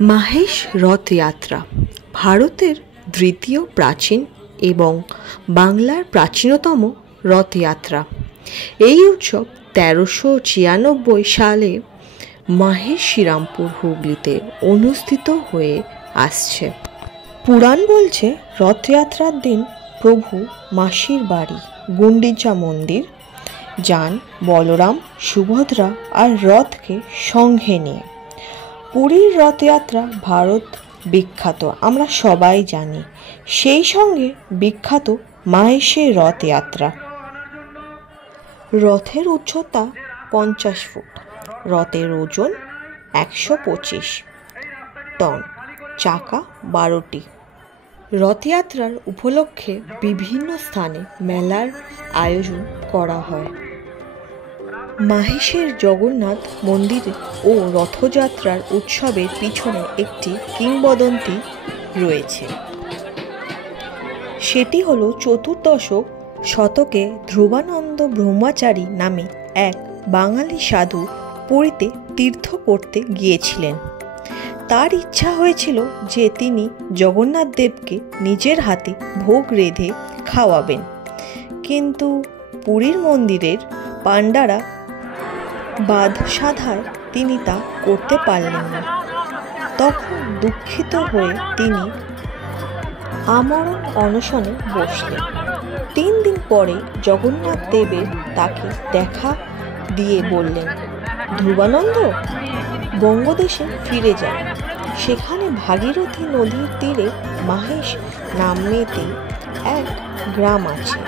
মাহেশ রথযাত্রা ভারতের দ্বিতীয় প্রাচীন এবং বাংলার প্রাচীনতম রথযাত্রা। এই উৎসব 1396 সালে মাহেশ শ্রীরামপুর হুগলিতে অনুষ্ঠিত হয়ে আসছে। পুরাণ বলছে রথযাত্রার দিন প্রভু মাসির বাড়ি গুন্ডিচা মন্দির যান বলরাম, সুভদ্রা আর রথকে সঙ্গে নিয়ে। পুরীর রথযাত্রা ভারত বিখ্যাত, আমরা সবাই জানি। সেই সঙ্গে বিখ্যাত মাহেশের রথযাত্রা। রথের উচ্চতা 50 ফুট, রথের ওজন 125 টন, চাকা 12টি। রথযাত্রার উপলক্ষে বিভিন্ন স্থানে মেলার আয়োজন করা হয়। মাহেশের জগন্নাথ মন্দিরে ও রথযাত্রার উৎসবের পিছনে একটি কিংবদন্তি রয়েছে। সেটি হলো চতুর্দশ শতকে ধ্রুবানন্দ ব্রহ্মচারী নামে এক বাঙালি সাধু পুরীতে তীর্থ করতে গিয়েছিলেন। তার ইচ্ছা হয়েছিল যে তিনি জগন্নাথ দেবকে নিজের হাতে ভোগ রেঁধে খাওয়াবেন, কিন্তু পুরীর মন্দিরের পাণ্ডারা বাধসাধায় তিনি তা করতে পারলেন না। তখন দুঃখিত হয়ে তিনি আমরণ অনশনে বসলেন। 3 দিন পরে জগন্নাথ দেবের তাকে দেখা দিয়ে বললেন, ধ্রুবানন্দ, বঙ্গদেশে ফিরে যান। সেখানে ভাগীরথী নদীর তীরে মাহেশ নামেতে এক গ্রাম আছে,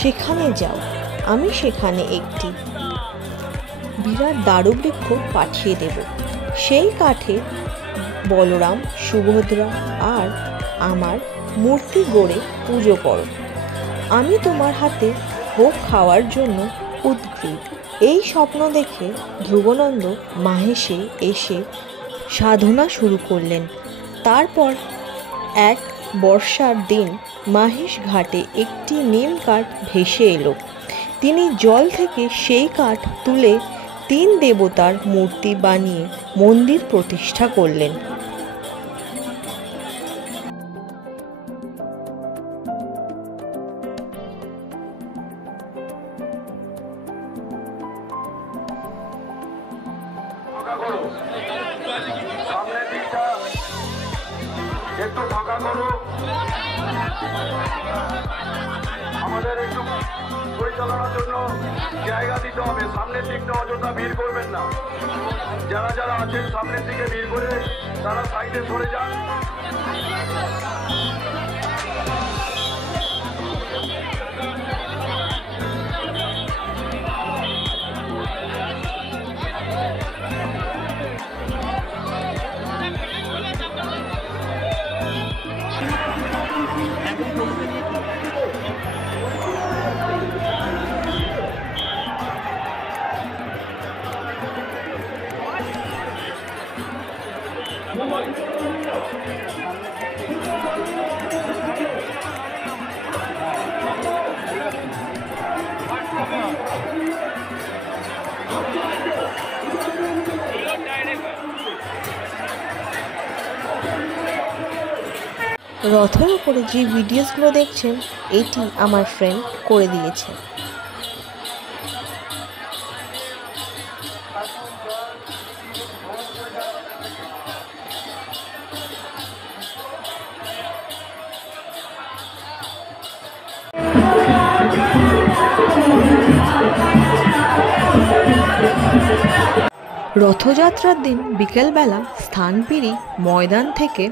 সেখানে যাও। আমি সেখানে একটি বিরাট দারুবৃক্ষ পাঠিয়ে দেব। সেই কাঠে বলরাম, সুভদ্রা আর আমার মূর্তি গড়ে পুজো করো। আমি তোমার হাতে ভোগ খাওয়ার জন্য উদ্গ্রীব। এই স্বপ্ন দেখে ধ্রুবানন্দ মাহেশে এসে সাধনা শুরু করলেন। তারপর এক বর্ষার দিন মাহেশ ঘাটে একটি নিম কাঠ ভেসে এলো। তিনি জল থেকে সেই কাঠ তুলে 3 দেবতার মূর্তি বানিয়ে মন্দির প্রতিষ্ঠা করলেন। একটু ফাঁকা করো, আমাদের একটু পরিচালনার জন্য জায়গা দিতে হবে। সামনের দিকটা অযথা ভিড় করবেন না। যারা যারা আছেন সামনের দিকে ভিড় করে তারা সাইডে সরে যান। রথের উপরে যে ভিডিওসগুলো দেখছেন এটি আমার ফ্রেন্ড করে দিয়েছে। রথযাত্রার দিন বিকেলবেলা স্থানপিরি ময়দান থেকে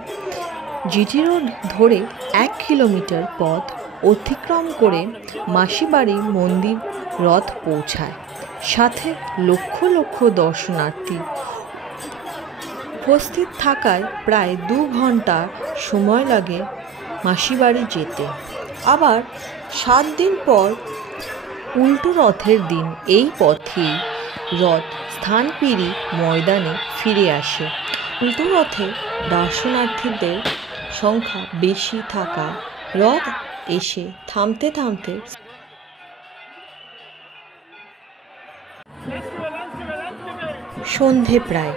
জিটি রোড ধরে 1 কিলোমিটার পথ অতিক্রম করে মাসিবাড়ি মন্দির রথ পৌঁছায়। সাথে লক্ষ লক্ষ দর্শনার্থী উপস্থিত থাকায় প্রায় 2 ঘন্টা সময় লাগে মাসিবাড়ি যেতে। আবার 7 দিন পর উল্টো রথের দিন এই পথেই রথ স্থানপিরি ময়দানে ফিরে আসে। উল্টো রথে দর্শনার্থীদের সংখ্যা বেশি থাকা রথ এসে থামতে থামতে সন্ধে প্রায়।